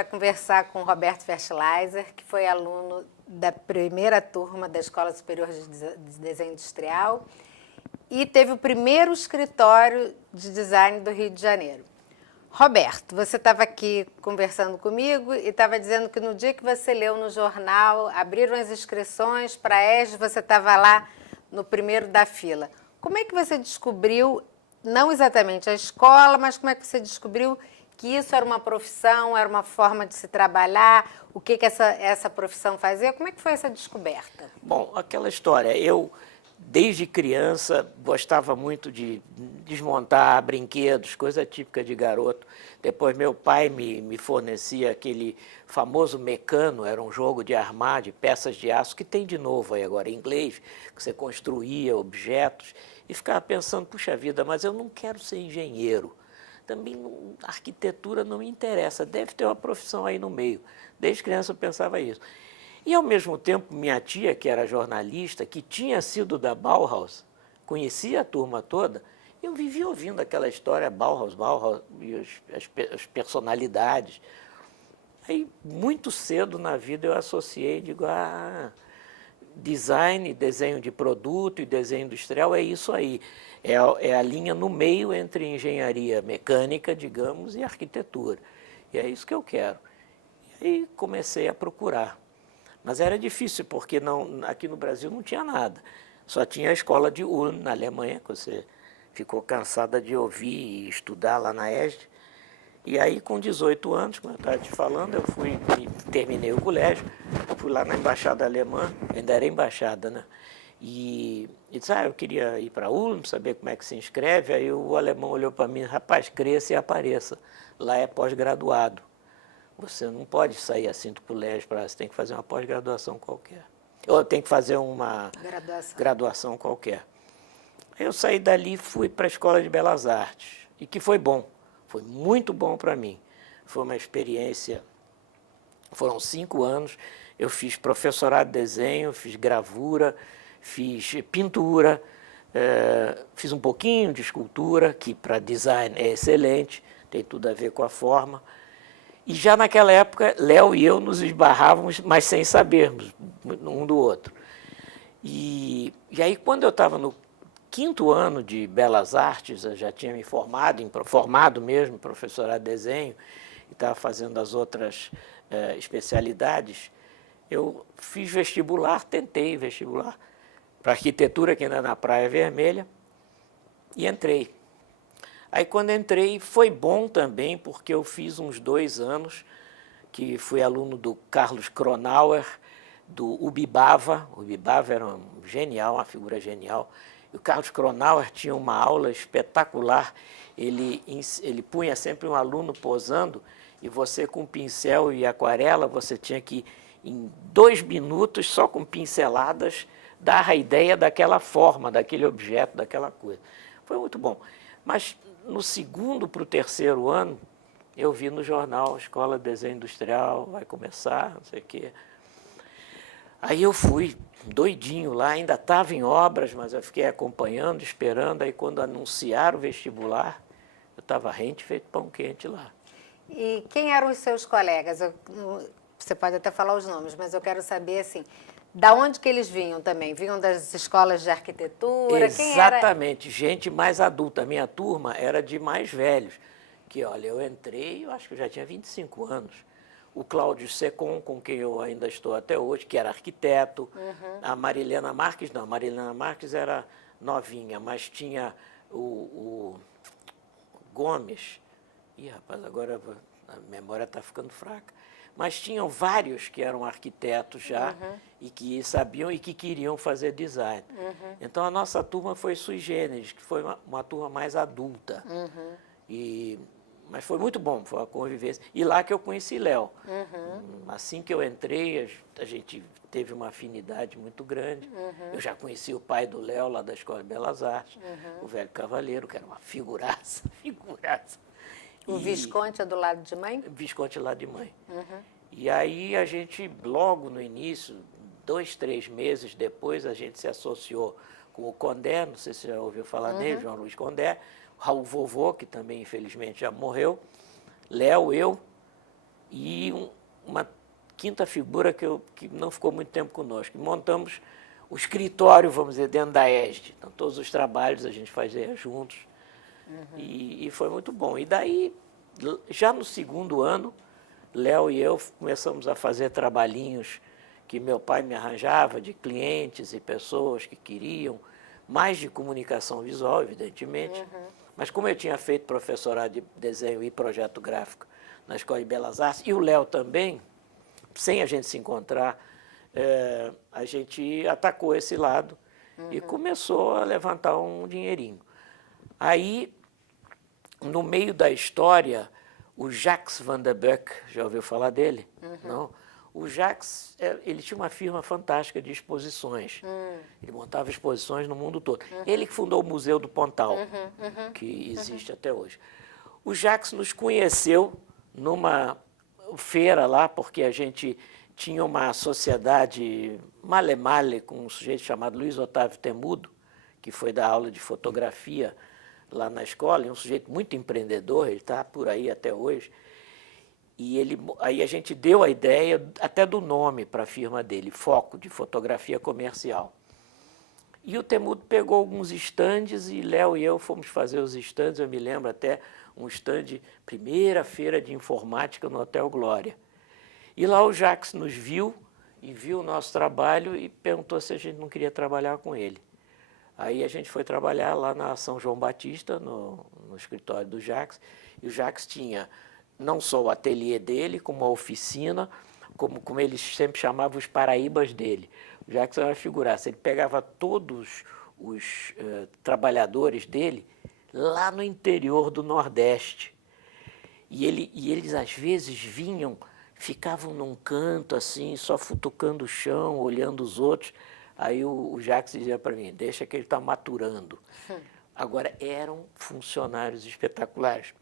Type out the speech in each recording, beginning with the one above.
vai conversar com o Roberto Fertilizer, que foi aluno da primeira turma da Escola Superior de Desenho Industrial e teve o primeiro escritório de design do Rio de Janeiro. Roberto, você estava aqui conversando comigo e estava dizendo que no dia que você leu no jornal, abriram as inscrições para a ESG, você estava lá no primeiro da fila. Como é que você descobriu, não exatamente a escola, mas como é que você descobriu que isso era uma profissão, era uma forma de se trabalhar, o que essa profissão fazia? Como é que foi essa descoberta? Bom, aquela história, eu desde criança gostava muito de desmontar brinquedos, coisa típica de garoto. Depois meu pai me fornecia aquele famoso Mecano, era um jogo de armar, de peças de aço, que tem de novo aí agora em inglês, que você construía objetos e ficava pensando, puxa vida, mas eu não quero ser engenheiro. Também a arquitetura não me interessa, deve ter uma profissão aí no meio. Desde criança eu pensava isso. E, ao mesmo tempo, minha tia, que era jornalista, que tinha sido da Bauhaus, conhecia a turma toda, eu vivia ouvindo aquela história Bauhaus, e as personalidades. Aí, muito cedo na vida, eu associei, digo, design, desenho de produto e desenho industrial é isso aí. É a linha no meio entre engenharia mecânica, digamos, e arquitetura. E é isso que eu quero. E aí comecei a procurar. Mas era difícil, porque aqui no Brasil não tinha nada. Só tinha a escola de Ulm, na Alemanha, que você ficou cansada de ouvir e estudar lá na ESG. E aí, com 18 anos, como eu estava te falando, eu terminei o colégio, fui lá na embaixada alemã, ainda era embaixada, né? E disse, eu queria ir para Ulm, saber como é que se inscreve. Aí o alemão olhou para mim, rapaz, cresça e apareça. Lá é pós-graduado. Você não pode sair assim do colégio, você tem que fazer uma pós-graduação qualquer. Ou tem que fazer uma graduação qualquer. Eu saí dali e fui para a Escola de Belas Artes, e que foi bom, foi muito bom para mim. Foi uma experiência, foram 5 anos, eu fiz professorado de desenho, fiz gravura, fiz pintura, fiz um pouquinho de escultura, que para design é excelente, tem tudo a ver com a forma. E já naquela época, Léo e eu nos esbarrávamos, mas sem sabermos um do outro. E aí, quando eu estava no 5º ano de Belas Artes, eu já tinha me formado mesmo, professorado de desenho, e estava fazendo as outras especialidades, eu fiz vestibular, tentei vestibular para arquitetura, que ainda é na Praia Vermelha, e entrei. Aí, quando entrei, foi bom também, porque eu fiz uns 2 anos, que fui aluno do Carlos Cronauer, do Ubibava. O Ubibava era uma figura genial. E o Carlos Cronauer tinha uma aula espetacular. Ele punha sempre um aluno posando, e você, com pincel e aquarela, você tinha que, em 2 minutos, só com pinceladas, dar a ideia daquela forma, daquele objeto, daquela coisa. Foi muito bom. Mas no 2º para o 3º ano, eu vi no jornal, Escola de Desenho Industrial, vai começar, não sei o quê. Aí eu fui doidinho lá, ainda estava em obras, mas eu fiquei acompanhando, esperando. Aí quando anunciaram o vestibular, eu estava rente feito pão quente lá. E quem eram os seus colegas? Você pode até falar os nomes, mas eu quero saber, assim, da onde que eles vinham também? Vinham das escolas de arquitetura? Exatamente, gente mais adulta. A minha turma era de mais velhos. Que, olha, eu entrei, eu acho que eu já tinha 25 anos. O Cláudio Secom, com quem eu ainda estou até hoje, que era arquiteto. A Marilena Marques, não, a Marilena Marques era novinha, mas tinha o Gomes. Ih, rapaz, agora a memória está ficando fraca. Mas tinham vários que eram arquitetos já e que sabiam e que queriam fazer design. Então, a nossa turma foi sui generis, que foi uma turma mais adulta. Mas foi muito bom, foi uma convivência. E lá que eu conheci Léo. Assim que eu entrei, a gente teve uma afinidade muito grande. Eu já conheci o pai do Léo, lá da Escola de Belas Artes, o velho Cavaleiro, que era uma figuraça, figuraça. O Visconde é do lado de mãe? Visconde lá de mãe. E aí a gente, logo no início, 2, 3 meses depois, a gente se associou com o Condé, não sei se você já ouviu falar nele, João Luiz Condé, Raul Vovô, que também infelizmente já morreu, Léo, eu, e uma quinta figura que não ficou muito tempo conosco. Montamos o escritório, vamos dizer, dentro da ESD. Então, todos os trabalhos a gente fazia juntos. E foi muito bom. E daí, já no segundo ano, Léo e eu começamos a fazer trabalhinhos que meu pai me arranjava de clientes e pessoas que queriam, mais de comunicação visual, evidentemente. Mas como eu tinha feito professorado de desenho e projeto gráfico na Escola de Belas Artes, e o Léo também, sem a gente se encontrar, a gente atacou esse lado e começou a levantar um dinheirinho. Aí, no meio da história, o Jacques Van der Beek, já ouviu falar dele? Não? O Jacques, ele tinha uma firma fantástica de exposições. Ele montava exposições no mundo todo. Ele que fundou o Museu do Pontal, que existe até hoje. O Jacques nos conheceu numa feira lá, porque a gente tinha uma sociedade male-male com um sujeito chamado Luiz Otávio Temudo, que foi dar aula de fotografia lá na escola, e um sujeito muito empreendedor, ele está por aí até hoje. E aí a gente deu a ideia até do nome para a firma dele, Foco de Fotografia Comercial. E o Temudo pegou alguns estandes e Léo e eu fomos fazer os estandes, eu me lembro até um estande, primeira feira de informática no Hotel Glória. E lá o Jacques nos viu e viu o nosso trabalho e perguntou se a gente não queria trabalhar com ele. Aí a gente foi trabalhar lá na São João Batista, no escritório do Jacques, e o Jacques tinha não só o ateliê dele, como a oficina, como ele sempre chamava os paraíbas dele. O Jacques era uma figuraça, ele pegava todos os trabalhadores dele lá no interior do Nordeste. E eles, às vezes, vinham, ficavam num canto, assim, só futucando o chão, olhando os outros. Aí o Jacques dizia para mim, deixa que ele está maturando. Agora, eram funcionários espetaculares.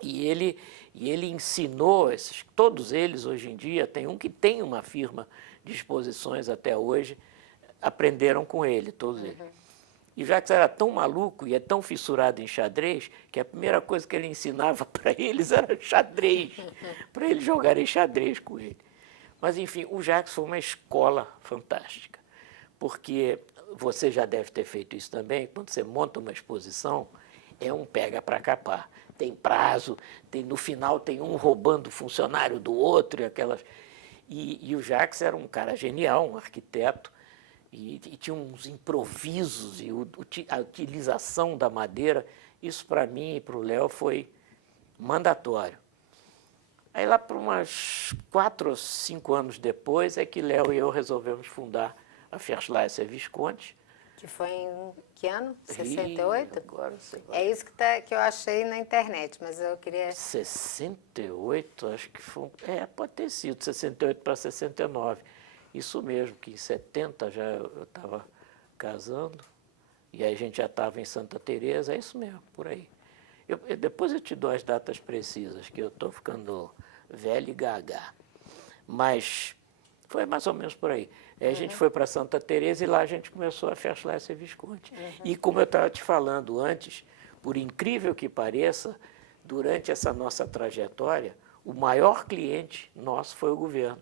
E ele ensinou, todos eles hoje em dia, tem um que tem uma firma de exposições até hoje, aprenderam com ele, todos eles. E o Jacques era tão maluco e é tão fissurado em xadrez que a primeira coisa que ele ensinava para eles era xadrez, para eles jogarem xadrez com ele. Mas, enfim, o Jacques foi uma escola fantástica, porque você já deve ter feito isso também, quando você monta uma exposição, é um pega para capar. Tem prazo, no final tem um roubando o funcionário do outro, e o Jacques era um cara genial, um arquiteto, e tinha uns improvisos e a utilização da madeira. Isso, para mim e para o Léo, foi mandatório. Aí, lá por umas 4 ou 5 anos depois, é que Léo e eu resolvemos fundar a Verschleiser Visconti. Que foi em que ano? 68? Agora, sei lá. É isso que eu achei na internet, mas eu queria... 68, acho que foi... pode ter sido, 68 para 69. Isso mesmo, que em 70 já eu estava casando, e aí a gente já estava em Santa Teresa, é isso mesmo, por aí. Depois eu te dou as datas precisas, que eu estou ficando velho e gaga. Mas foi mais ou menos por aí. Aí a gente foi para Santa Teresa e lá a gente começou a Verschleiser Visconti. E como eu estava te falando antes, por incrível que pareça, durante essa nossa trajetória, o maior cliente nosso foi o governo.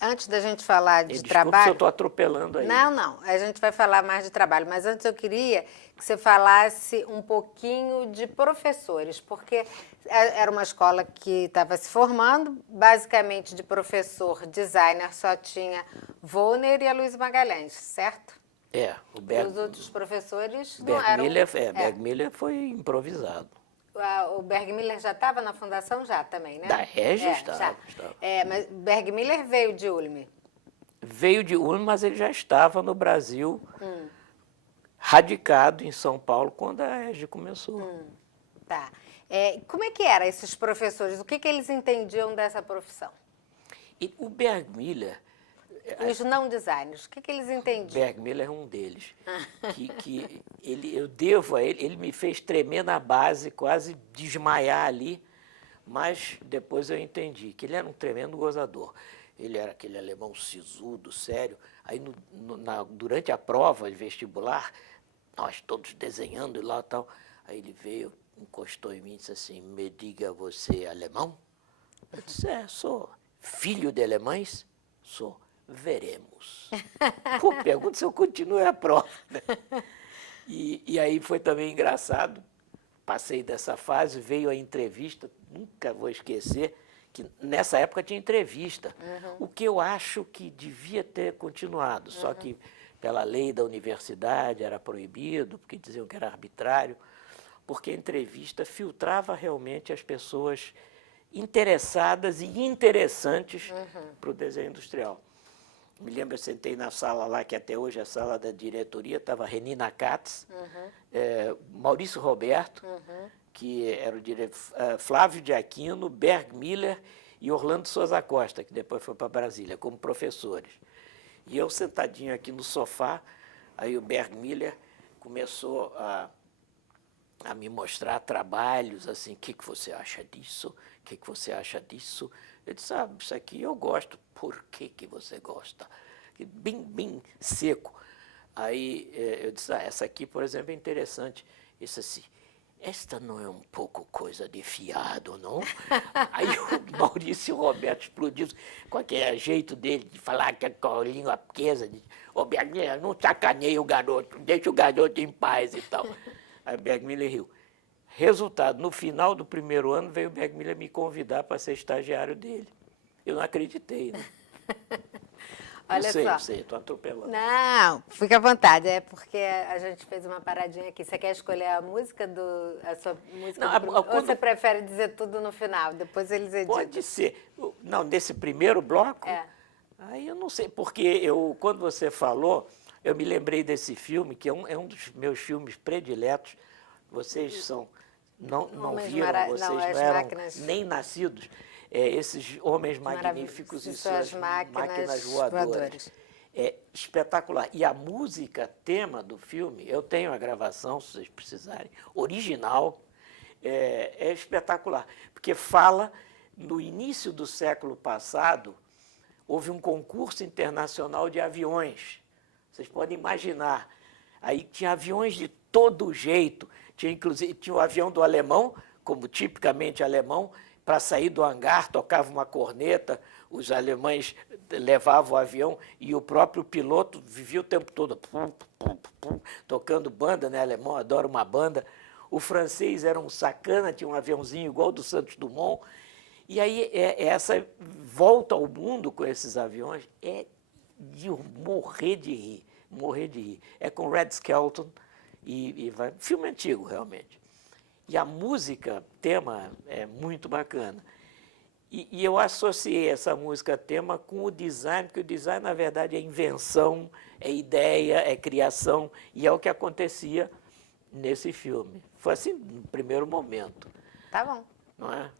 Antes da gente falar de Desculpa trabalho... se eu estou atropelando aí. Não, a gente vai falar mais de trabalho, mas antes eu queria que você falasse um pouquinho de professores, porque era uma escola que estava se formando, basicamente de professor designer só tinha Wollner e a Luiz Magalhães, certo? Os outros professores não eram... Bergmiller foi improvisado. O Bergmiller já estava na fundação já também, né? Da Regia estava. Mas Bergmiller veio de Ulm. Veio de Ulm, mas ele já estava no Brasil, radicado em São Paulo, quando a Regia começou. Tá. Como é que eram esses professores? O que eles entendiam dessa profissão? E o Bergmiller... Os não designers, o que eles entendiam? Bergmiller é um deles. Eu devo a ele, ele me fez tremer na base, quase desmaiar ali, mas depois eu entendi que ele era um tremendo gozador. Ele era aquele alemão sisudo, sério. Aí, durante a prova de vestibular, nós todos desenhando e lá e tal, aí ele veio, encostou em mim e disse assim, me diga, você é alemão? Eu disse, sou. Filho de alemães? Sou. Veremos. Pô, pergunta se eu continuo a prova. Né? E aí foi também engraçado. Passei dessa fase, veio a entrevista, nunca vou esquecer, que nessa época tinha entrevista. O que eu acho que devia ter continuado, só que pela lei da universidade era proibido, porque diziam que era arbitrário, porque a entrevista filtrava realmente as pessoas interessadas e interessantes para o desenho industrial. Me lembro, eu sentei na sala lá, que até hoje é a sala da diretoria, estava Renina Katz, Maurício Roberto, que era o diretor, Flávio de Aquino, Berg Miller e Orlando Souza Costa, que depois foi para Brasília, como professores. E eu sentadinho aqui no sofá, aí o Berg Miller começou a me mostrar trabalhos, assim, o que você acha disso? O que você acha disso? Eu disse, isso aqui eu gosto. Por que você gosta? Bem seco. Aí eu disse, essa aqui, por exemplo, é interessante. Isso assim, esta não é um pouco coisa de fiado, não? Aí o Maurício Roberto explodiu com aquele jeito dele de falar que com a língua presa, ô Berg, não sacaneia o garoto, deixa o garoto em paz e tal. Aí o Berg Miller riu. Resultado, no final do primeiro ano, veio o Berg Miller me convidar para ser estagiário dele. Eu não acreditei, né? Olha só. Não sei, estou atropelando. Não, fica à vontade, é porque a gente fez uma paradinha aqui. Você quer escolher a música a sua música Não, ou você prefere dizer tudo no final? Depois eles editam. Pode ser. Não, desse primeiro bloco? Aí eu não sei, porque quando você falou, eu me lembrei desse filme, que é um dos meus filmes prediletos. Vocês não viram, vocês não eram nem nascidos. Esses homens magníficos e suas máquinas voadoras. É espetacular. E a música, tema do filme, eu tenho a gravação, se vocês precisarem, original, é espetacular. Porque fala, no início do século passado, houve um concurso internacional de aviões. Vocês podem imaginar. Aí tinha aviões de todo jeito. Inclusive, tinha o avião do alemão, como tipicamente alemão, para sair do hangar, tocava uma corneta, os alemães levavam o avião e o próprio piloto vivia o tempo todo tocando banda, né? Alemão adora uma banda. O francês era um sacana, tinha um aviãozinho igual do Santos Dumont. E aí essa volta ao mundo com esses aviões é de morrer de rir, morrer de rir. É com Red Skelton e vai, filme antigo realmente. E a música, tema, é muito bacana. E eu associei essa música tema com o design, porque o design, na verdade, é invenção, é ideia, é criação, e é o que acontecia nesse filme. Foi assim no primeiro momento. Tá bom. Não é?